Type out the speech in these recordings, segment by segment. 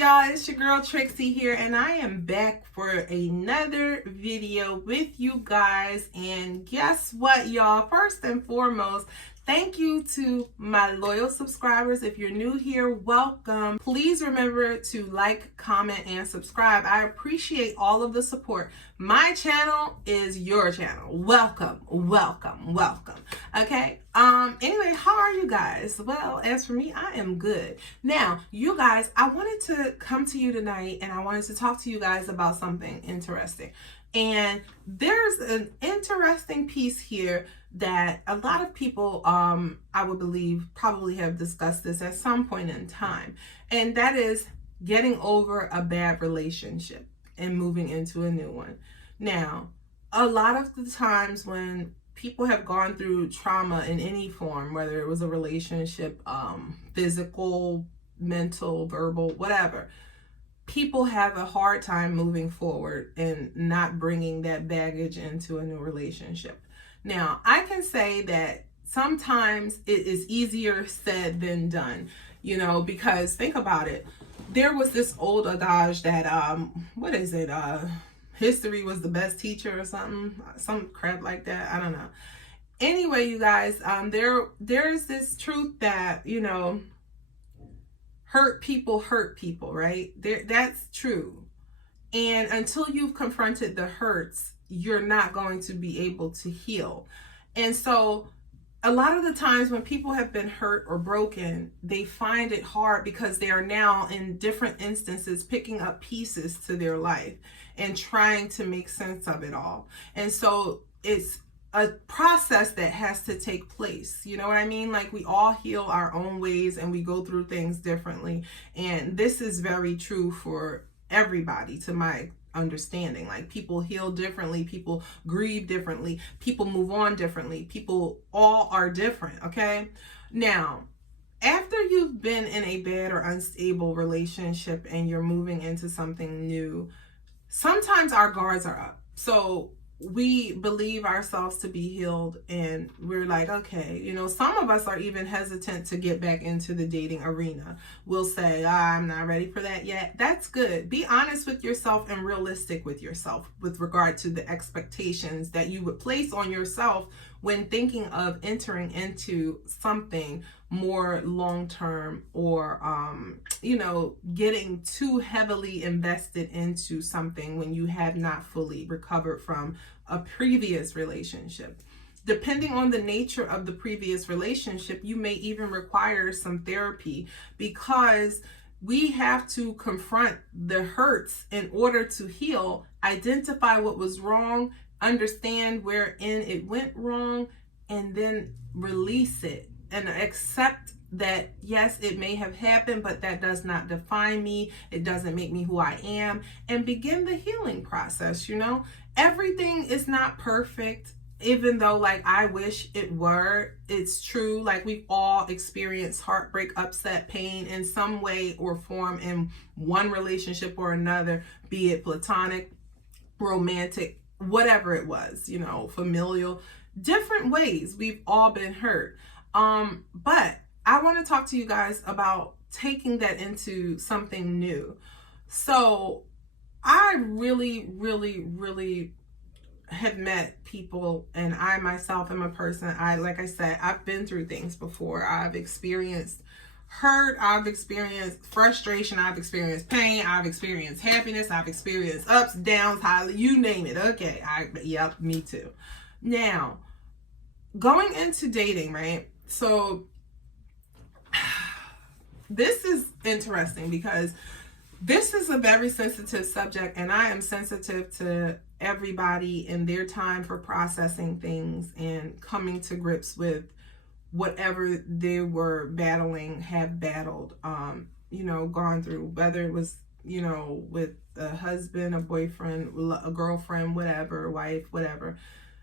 y'all? It's your girl Trixie here, and I am back for another video with you guys. And guess what, y'all? First and foremost, thank you to my loyal subscribers. If you're new here, welcome. Please remember to like, comment, and subscribe. I appreciate all of the support. My channel is your channel. Welcome, welcome, welcome. Okay. Anyway, how are you guys? Well, as for me, I am good. Now, you guys, I wanted to come to you tonight and I wanted to talk to you guys about something interesting. And there's an interesting piece here that a lot of people, I would believe, probably have discussed this at some point in time. And that is getting over a bad relationship and moving into a new one. Now, a lot of the times when people have gone through trauma in any form, whether it was a relationship, physical, mental, verbal, whatever, people have a hard time moving forward and not bringing that baggage into a new relationship. Now, I can say that sometimes it is easier said than done, you know, because think about it. There was this old adage that, history was the best teacher or something, some crap like that. I don't know. Anyway, you guys, there's this truth that, you know, hurt people, right? That's true. And until you've confronted the hurts, you're not going to be able to heal. And so a lot of the times when people have been hurt or broken, they find it hard because they are now in different instances picking up pieces to their life and trying to make sense of it all. And so it's a process that has to take place. You know what I mean? Like, we all heal our own ways and we go through things differently. And this is very true for everybody, to my understanding. Like, people heal differently, people grieve differently, people move on differently, people all are different. Okay. Now, after you've been in a bad or unstable relationship and you're moving into something new, sometimes our guards are up. So we believe ourselves to be healed and we're like, okay, you know, some of us are even hesitant to get back into the dating arena. We'll say, I'm not ready for that yet. That's good. Be honest with yourself and realistic with yourself with regard to the expectations that you would place on yourself when thinking of entering into something more long-term, or you know, getting too heavily invested into something when you have not fully recovered from a previous relationship. Depending on the nature of the previous relationship, you may even require some therapy, because we have to confront the hurts in order to heal, identify what was wrong, understand wherein it went wrong, and then release it and accept that, yes, it may have happened, but that does not define me. It doesn't make me who I am, and begin the healing process. You know, everything is not perfect, even though, like, I wish it were. It's true. Like, we've all experienced heartbreak, upset, pain in some way or form in one relationship or another, be it platonic, romantic, whatever it was, you know, familial, different ways. We've all been hurt. But I want to talk to you guys about taking that into something new. So I really have met people, and I myself am a person, like I said, I've been through things before. I've experienced hurt, I've experienced frustration, I've experienced pain, I've experienced happiness, I've experienced ups, downs, highs, you name it. Okay, yep, me too. Now, going into dating, right? So this is interesting because this is a very sensitive subject, and I am sensitive to everybody in their time for processing things and coming to grips with whatever they were battling, have battled, you know, gone through, whether it was, you know, with a husband, a boyfriend, a girlfriend, whatever, wife, whatever.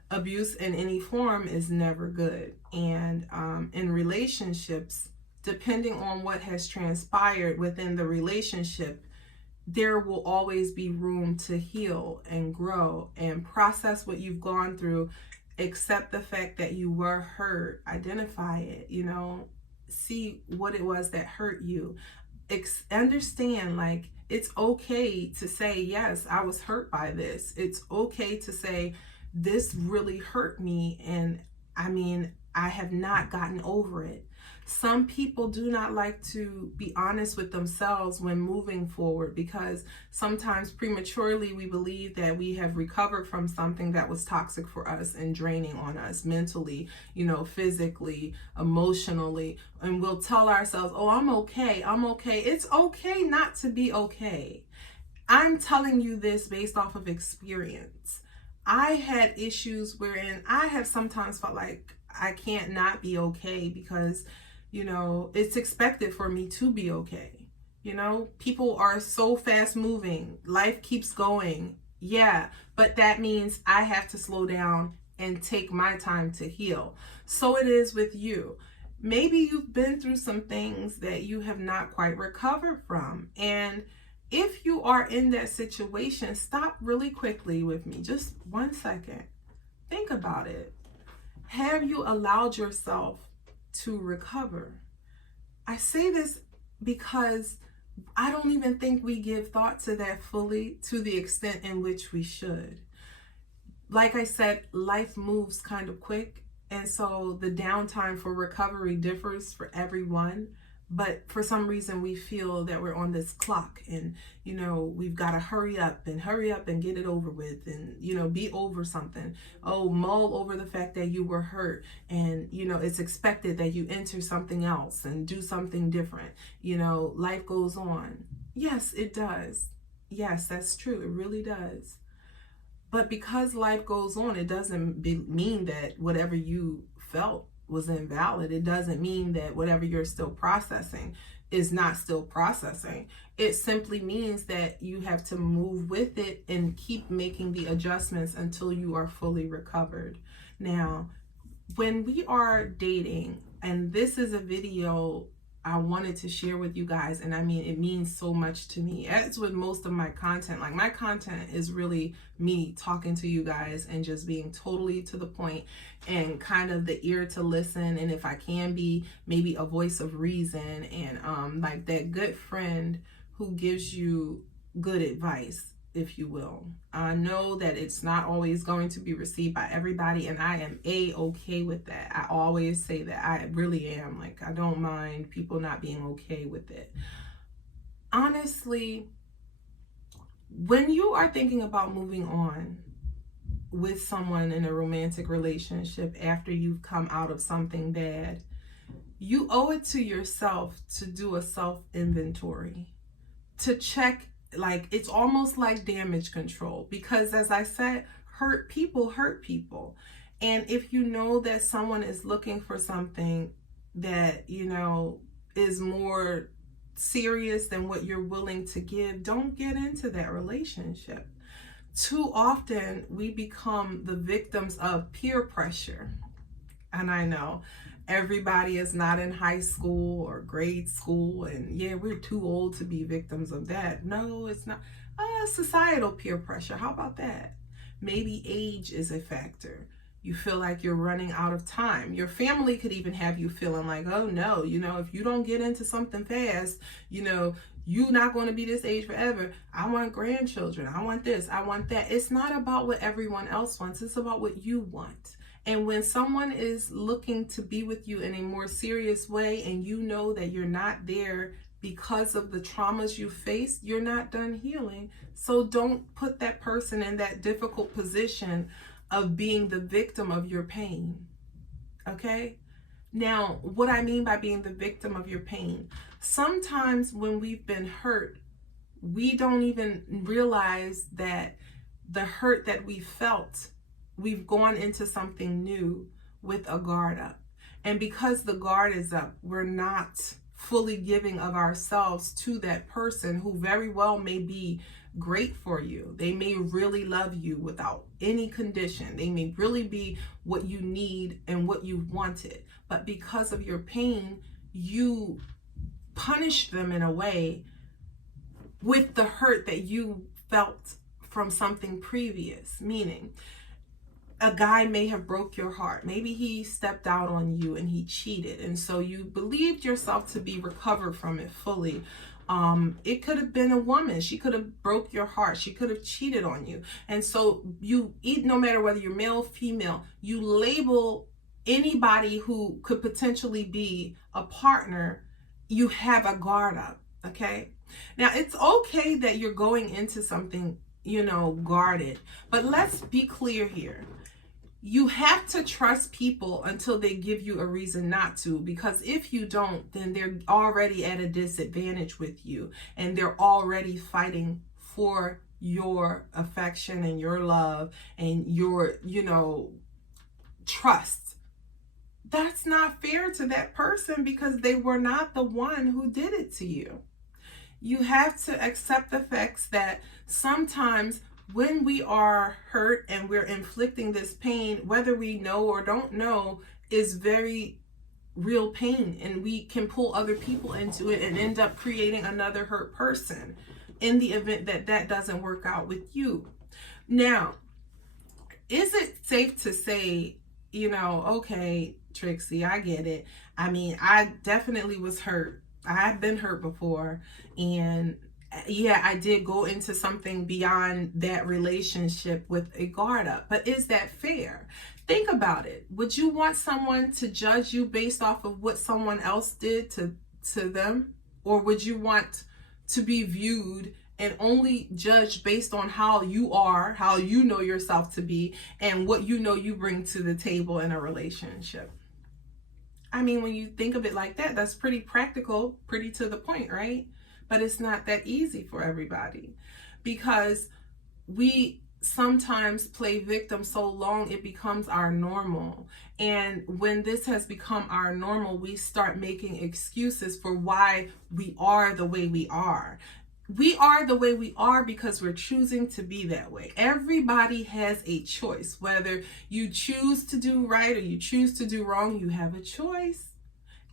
Abuse in any form is never good. And in relationships, depending on what has transpired within the relationship, there will always be room to heal and grow and process what you've gone through. Accept the fact that you were hurt, identify it, you know, see what it was that hurt you. understand, like, it's okay to say, yes, I was hurt by this. It's okay to say, this really hurt me, and I mean, I have not gotten over it. Some people do not like to be honest with themselves when moving forward, because sometimes prematurely we believe that we have recovered from something that was toxic for us and draining on us mentally, physically, emotionally. And we'll tell ourselves, oh, I'm okay. I'm okay. It's okay not to be okay. I'm telling you this based off of experience. I had issues wherein I have sometimes felt like I can't not be okay because, it's expected for me to be okay. People are so fast moving. Life keeps going. Yeah, but that means I have to slow down and take my time to heal. So it is with you. Maybe you've been through some things that you have not quite recovered from. And if you are in that situation, stop really quickly with me. Just 1 second. Think about it. Have you allowed yourself to recover? I say this because I don't even think we give thought to that fully to the extent in which we should. Like I said, life moves kind of quick, and so the downtime for recovery differs for everyone. But for some reason, we feel that we're on this clock and, we've got to hurry up and get it over with and, be over something. Oh, mull over the fact that you were hurt. And, it's expected that you enter something else and do something different. Life goes on. Yes, it does. Yes, that's true. It really does. But because life goes on, it doesn't mean that whatever you felt was invalid. It doesn't mean that whatever you're still processing is not still processing. It simply means that you have to move with it and keep making the adjustments until you are fully recovered. Now, when we are dating, and this is a video I wanted to share with you guys, and I mean, it means so much to me, as with most of my content. Like, my content is really me talking to you guys and just being totally to the point and kind of the ear to listen, and if I can be, maybe a voice of reason, and like that good friend who gives you good advice, if you will. I know that it's not always going to be received by everybody, and I am A-okay with that. I always say that. I really am. Like, I don't mind people not being okay with it. Honestly, when you are thinking about moving on with someone in a romantic relationship after you've come out of something bad, you owe it to yourself to do a self-inventory, to check. Like, it's almost like damage control, because as I said, hurt people. And if you know that someone is looking for something that, is more serious than what you're willing to give, don't get into that relationship. Too often we become the victims of peer pressure. And I know everybody is not in high school or grade school, and yeah, we're too old to be victims of that. No, it's not. Societal peer pressure, how about that? Maybe age is a factor. You feel like you're running out of time. Your family could even have you feeling like, oh no, if you don't get into something fast, you're not going to be this age forever. I want grandchildren. I want this. I want that. It's not about what everyone else wants. It's about what you want. And when someone is looking to be with you in a more serious way, and you know that you're not there because of the traumas you faced, you're not done healing. So don't put that person in that difficult position of being the victim of your pain. Okay? Now, what I mean by being the victim of your pain, sometimes when we've been hurt, we don't even realize that the hurt that we felt, we've gone into something new with a guard up. And because the guard is up, we're not fully giving of ourselves to that person who very well may be great for you. They may really love you without any condition. They may really be what you need and what you wanted. But because of your pain, you punish them in a way with the hurt that you felt from something previous. Meaning, a guy may have broke your heart. Maybe he stepped out on you and he cheated. And so you believed yourself to be recovered from it fully. It could have been a woman. She could have broke your heart. She could have cheated on you. And so you eat, no matter whether you're male, female, you label anybody who could potentially be a partner, you have a guard up. Okay. Now it's okay that you're going into something, guarded, but let's be clear here. You have to trust people until they give you a reason not to, because if you don't, then they're already at a disadvantage with you, and they're already fighting for your affection and your love and your, trust. That's not fair to that person because they were not the one who did it to you. You have to accept the facts that sometimes when we are hurt and we're inflicting this pain, whether we know or don't know, is very real pain, and we can pull other people into it and end up creating another hurt person in the event that that doesn't work out with you. Now, is it safe to say, okay, Trixie, I get it. I mean, I definitely was hurt. I've been hurt before, and yeah, I did go into something beyond that relationship with a guard up. But is that fair? Think about it. Would you want someone to judge you based off of what someone else did to them? Or would you want to be viewed and only judged based on how you are, how you know yourself to be, and what you bring to the table in a relationship? I mean, when you think of it like that, that's pretty practical, pretty to the point, right? But it's not that easy for everybody, because we sometimes play victim so long it becomes our normal. And when this has become our normal, we start making excuses for why we are the way we are. We are the way we are because we're choosing to be that way. Everybody has a choice. Whether you choose to do right or you choose to do wrong, you have a choice.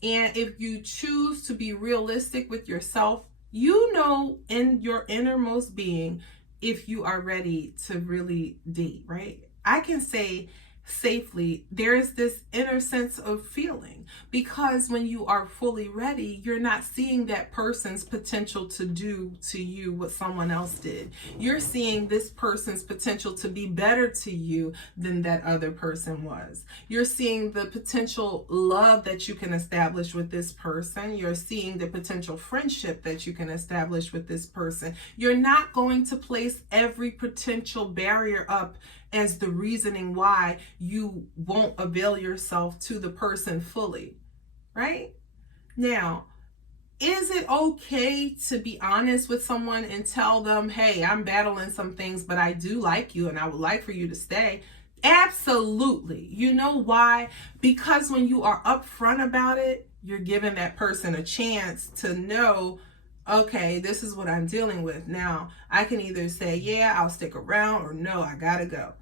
And if you choose to be realistic with yourself, you know in your innermost being if you are ready to really date, right? I can say safely there is this inner sense of feeling, because when you are fully ready, you're not seeing that person's potential to do to you what someone else did. You're seeing this person's potential to be better to you than that other person was. You're seeing the potential love that you can establish with this person. You're seeing the potential friendship that you can establish with this person. You're not going to place every potential barrier up as the reasoning why you won't avail yourself to the person fully, right? Now, is it okay to be honest with someone and tell them, hey, I'm battling some things, but I do like you and I would like for you to stay? Absolutely. You know why? Because when you are upfront about it, you're giving that person a chance to know, okay, this is what I'm dealing with. Now, I can either say, yeah, I'll stick around, or no, I gotta go.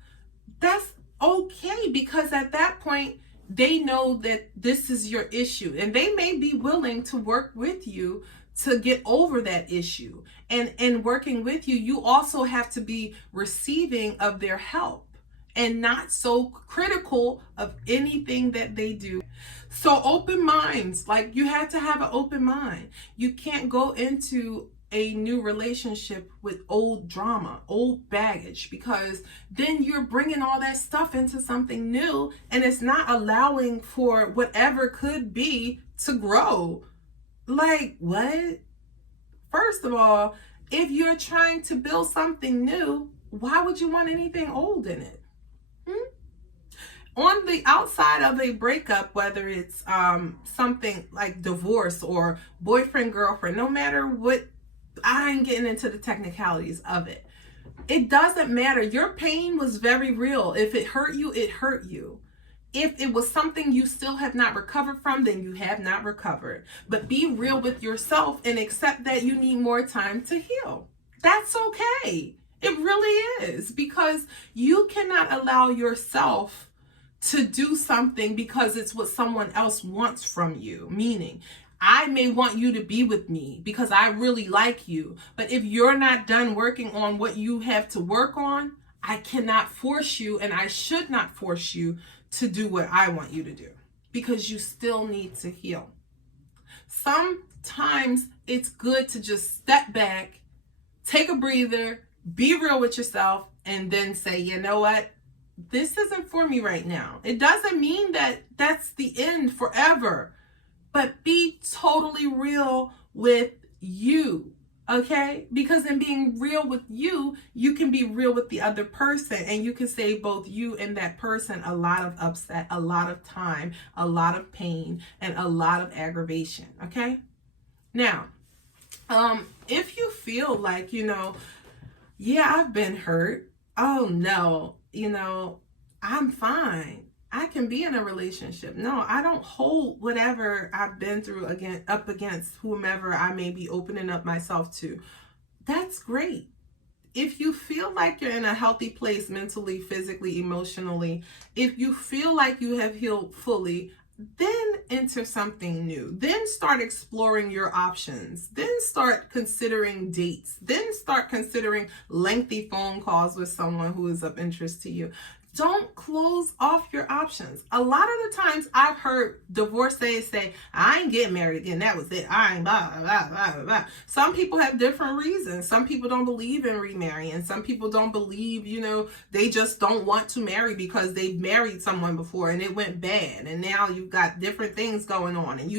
That's okay, because at that point, they know that this is your issue, and they may be willing to work with you to get over that issue. And in working with you, you also have to be receiving of their help and not so critical of anything that they do. So open minds, like you have to have an open mind. You can't go into a new relationship with old drama, old baggage, because then you're bringing all that stuff into something new, and it's not allowing for whatever could be to grow. Like, what? First of all, if you're trying to build something new, why would you want anything old in it? On the outside of a breakup, whether it's something like divorce or boyfriend, girlfriend, no matter what, I ain't getting into the technicalities of it. It doesn't matter. Your pain was very real. If it hurt you, it hurt you. If it was something you still have not recovered from, then you have not recovered. But be real with yourself and accept that you need more time to heal. That's okay. It really is, because you cannot allow yourself to do something because it's what someone else wants from you. Meaning, I may want you to be with me because I really like you, but if you're not done working on what you have to work on, I cannot force you, and I should not force you to do what I want you to do, because you still need to heal. Sometimes it's good to just step back, take a breather, be real with yourself, and then say, you know what? This isn't for me right now. It doesn't mean that that's the end forever, but be totally real with you. Okay? Because in being real with you, you can be real with the other person, and you can save both you and that person a lot of upset, a lot of time, a lot of pain, and a lot of aggravation. Okay? Now, if you feel like, yeah, I've been hurt. Oh no, I'm fine. I can be in a relationship. No, I don't hold whatever I've been through up against whomever I may be opening up myself to. That's great. If you feel like you're in a healthy place mentally, physically, emotionally, if you feel like you have healed fully, then enter something new. Then start exploring your options. Then start considering dates. Then start considering lengthy phone calls with someone who is of interest to you. Don't close off your options. A lot of the times I've heard divorcees say, I ain't getting married again. That was it. I ain't blah, blah, blah, blah, blah. Some people have different reasons. Some people don't believe in remarrying. Some people don't believe, they just don't want to marry because they married someone before and it went bad. And now you've got different things going on. And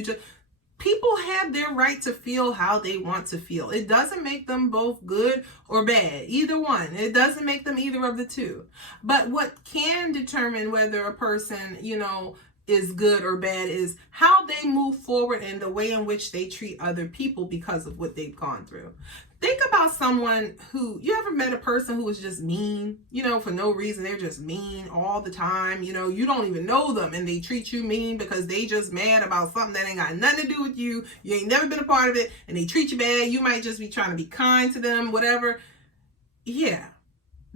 people have their right to feel how they want to feel. It doesn't make them both good or bad, either one. It doesn't make them either of the two. But what can determine whether a person, is good or bad is how they move forward and the way in which they treat other people because of what they've gone through. Think about someone you ever met a person who was just mean, for no reason. They're just mean all the time. You don't even know them and they treat you mean because they just mad about something that ain't got nothing to do with you. You ain't never been a part of it and they treat you bad. You might just be trying to be kind to them, whatever. Yeah.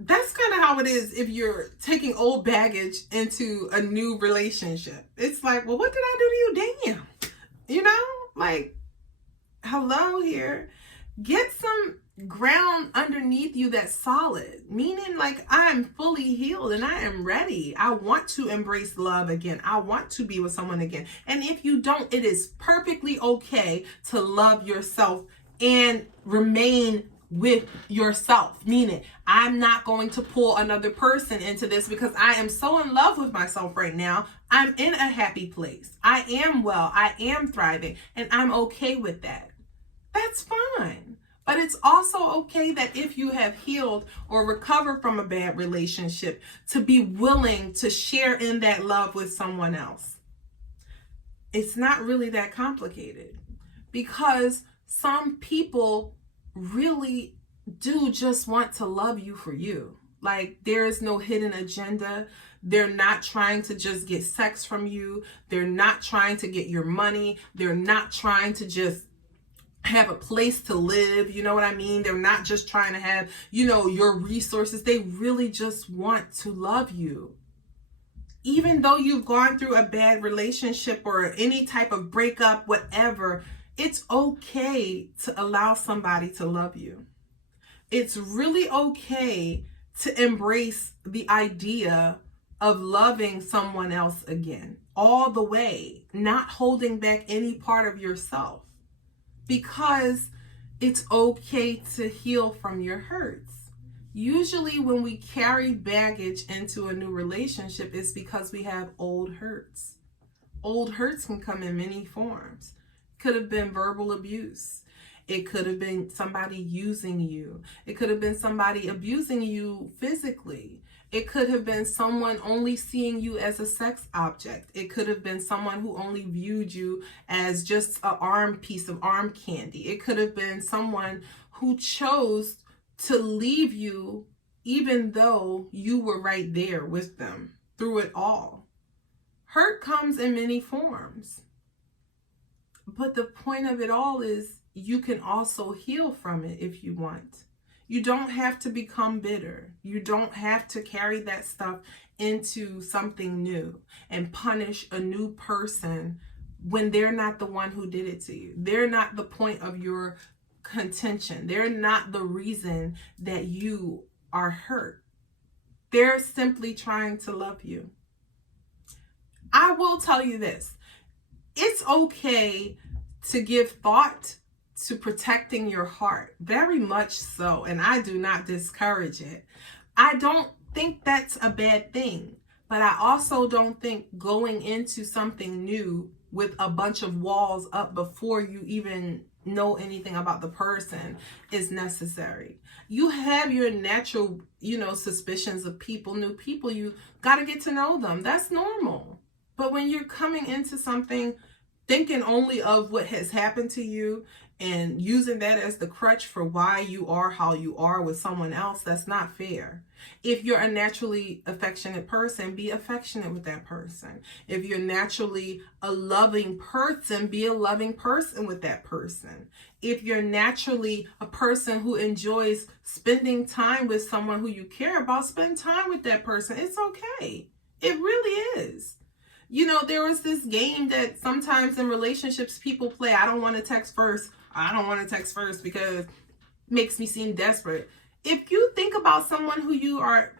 That's kind of how it is if you're taking old baggage into a new relationship. It's like, well, what did I do to you? Damn. Like, hello here. Get some ground underneath you that's solid, meaning like I'm fully healed and I am ready. I want to embrace love again. I want to be with someone again. And if you don't, it is perfectly okay to love yourself and remain with yourself, meaning I'm not going to pull another person into this because I am so in love with myself right now. I'm in a happy place. I am well. I am thriving, and I'm okay with that. That's fine. But it's also okay that if you have healed or recovered from a bad relationship, to be willing to share in that love with someone else. It's not really that complicated because some people really do just want to love you for you. Like, there is no hidden agenda. They're not trying to just get sex from you. They're not trying to get your money. They're not trying to just have a place to live. You know what I mean? They're not just trying to have, your resources. They really just want to love you. Even though you've gone through a bad relationship or any type of breakup, whatever, it's okay to allow somebody to love you. It's really okay to embrace the idea of loving someone else again, all the way, not holding back any part of yourself, because it's okay to heal from your hurts. Usually when we carry baggage into a new relationship, it's because we have old hurts. Old hurts can come in many forms. Could have been verbal abuse. It could have been somebody using you. It could have been somebody abusing you physically. It could have been someone only seeing you as a sex object. It could have been someone who only viewed you as just a piece of arm candy. It could have been someone who chose to leave you even though you were right there with them through it all. Hurt comes in many forms. But the point of it all is you can also heal from it if you want. You don't have to become bitter. You don't have to carry that stuff into something new and punish a new person when they're not the one who did it to you. They're not the point of your contention. They're not the reason that you are hurt. They're simply trying to love you. I will tell you this. It's okay to give thought to protecting your heart. Very much so. And I do not discourage it. I don't think that's a bad thing. But I also don't think going into something new with a bunch of walls up before you even know anything about the person is necessary. You have your natural, suspicions of people, new people. You got to get to know them. That's normal. But when you're coming into something thinking only of what has happened to you and using that as the crutch for why you are how you are with someone else, that's not fair. If you're a naturally affectionate person, be affectionate with that person. If you're naturally a loving person, be a loving person with that person. If you're naturally a person who enjoys spending time with someone who you care about, spend time with that person. It's okay. It really is. There was this game that sometimes in relationships people play. I don't want to text first. I don't want to text first because it makes me seem desperate. If you think about someone who you are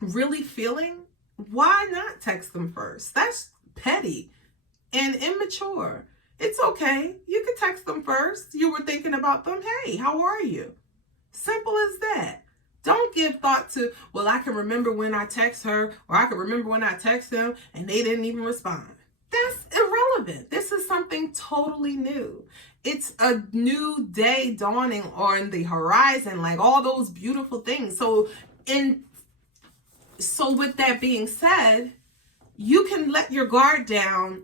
really feeling, why not text them first? That's petty and immature. It's okay. You can text them first. You were thinking about them. Hey, how are you? Simple as that. Don't give thought to, well, I can remember when I text her, or I can remember when I text him and they didn't even respond. That's irrelevant. This is something totally new. It's a new day dawning on the horizon, like all those beautiful things. So with that being said, you can let your guard down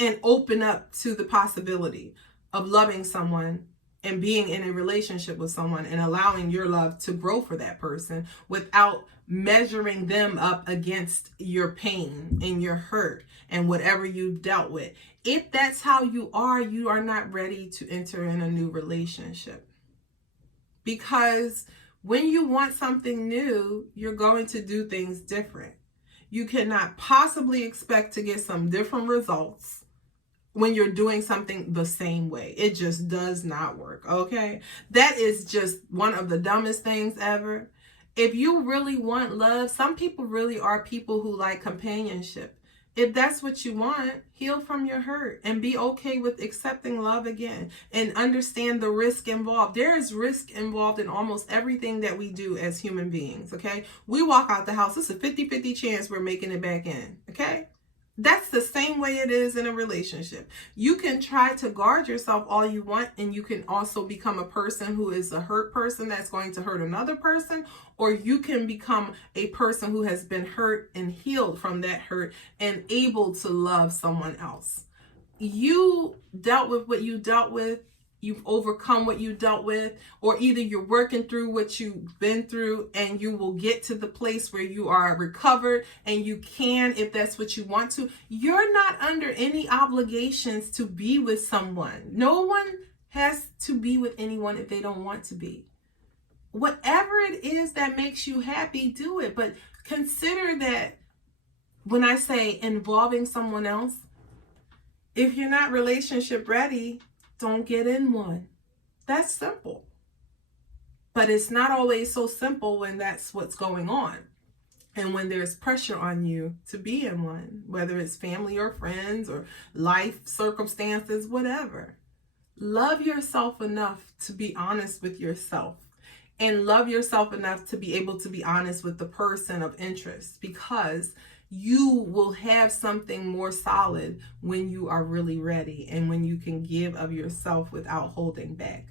and open up to the possibility of loving someone and being in a relationship with someone and allowing your love to grow for that person without measuring them up against your pain and your hurt and whatever you've dealt with. If that's how you are not ready to enter in a new relationship. Because when you want something new, you're going to do things different. You cannot possibly expect to get some different results when you're doing something the same way. It just does not work, okay? That is just one of the dumbest things ever. If you really want love, some people really are people who like companionship. If that's what you want, heal from your hurt and be okay with accepting love again and understand the risk involved. There is risk involved in almost everything that we do as human beings, okay? We walk out the house, it's a 50-50 chance we're making it back in, okay? That's the same way it is in a relationship. You can try to guard yourself all you want, and you can also become a person who is a hurt person that's going to hurt another person, or you can become a person who has been hurt and healed from that hurt and able to love someone else. You dealt with what you dealt with. You've overcome what you dealt with, or either you're working through what you've been through and you will get to the place where you are recovered and you can, if that's what you want to. You're not under any obligations to be with someone. No one has to be with anyone if they don't want to be. Whatever it is that makes you happy, do it. But consider that when I say involving someone else, if you're not relationship ready, don't get in one. That's simple. But it's not always so simple when that's what's going on. And when there's pressure on you to be in one, whether it's family or friends or life circumstances, whatever. Love yourself enough to be honest with yourself. And love yourself enough to be able to be honest with the person of interest, because you will have something more solid when you are really ready and when you can give of yourself without holding back.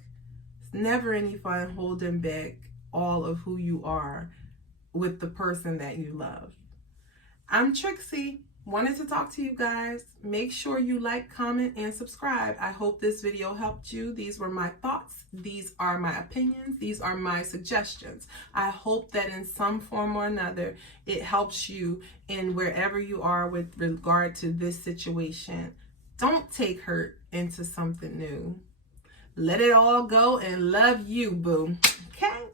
It's never any fun holding back all of who you are with the person that you love. I'm Trixie. Wanted to talk to you guys. Make sure you like, comment, and subscribe. I hope this video helped you. These were my thoughts. These are my opinions. These are my suggestions. I hope that in some form or another, it helps you in wherever you are with regard to this situation. Don't take hurt into something new. Let it all go and love you, boo. Okay?